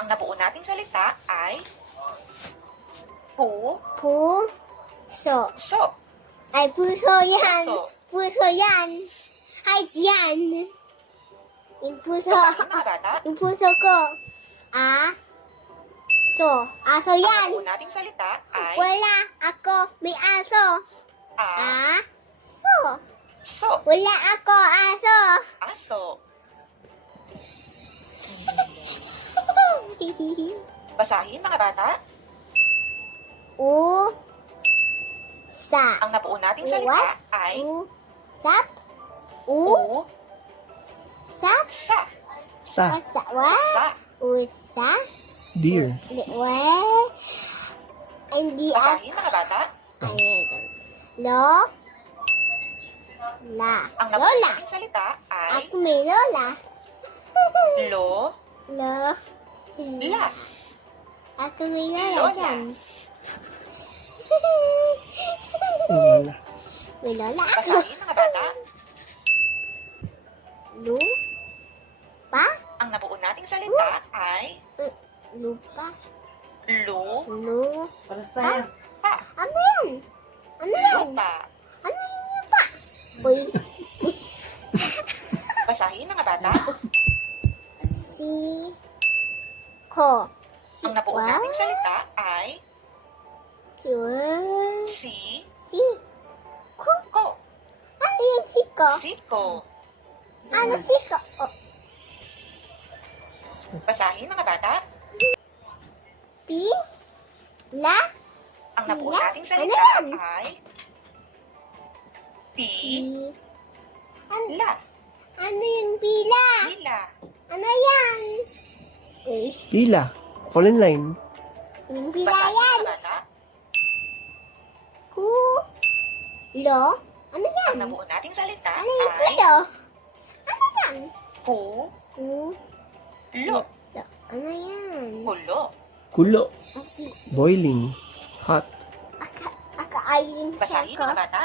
Ang nabuo nating salita ay puso. so. Ay, puso yan. Puso. Puso yan. Ay, yan. Yung puso. Basahin mga bata. Yung puso ko. Aso Ang yan. nabuo nating salita ay Wala ako. May aso. Aso. so. Wala ako. Aso. Aso. Basahin mga bata. Usa. Ang nabuo nating salita ay Usap. Usap. sa. Sa. What's that? What? Sa. Usa. Deer. What? Hindi Basahin mga bata. Lola. Ang nabuo Lola. nating salita ay Ako may lola. lo, Lola. la. Ako may lola Lola. dyan. Wala. May lola ako. Basahin mga bata. Lupa. Ang nabuo nating salita ay Lupa. lu, Lupa. Ano yan? Ano yan? lupa. Ano yung lupa? Uy. Basahin mga bata. Ko. Ang nabuo nating salita ay Si. si, Ko. ko, Ano yung siko? siko. Ano siko? Oh. Basahin mga bata. La. Ang nabuo La? nating salita Ano yan? ay ti, Ano, la, ano yung pila? hila. Ano yan? Uy. Pila. Fall in line. Yung pila Basahin yan. mga bata. Lo. Ano yan? Ang nabuo nating salita Ano yung ay kulo? Ano yan? ku, Kulo. lo, Ano yan? kulo. Kulo. Boiling. Hot. Aka-ayon sa Basahin ko. mga bata.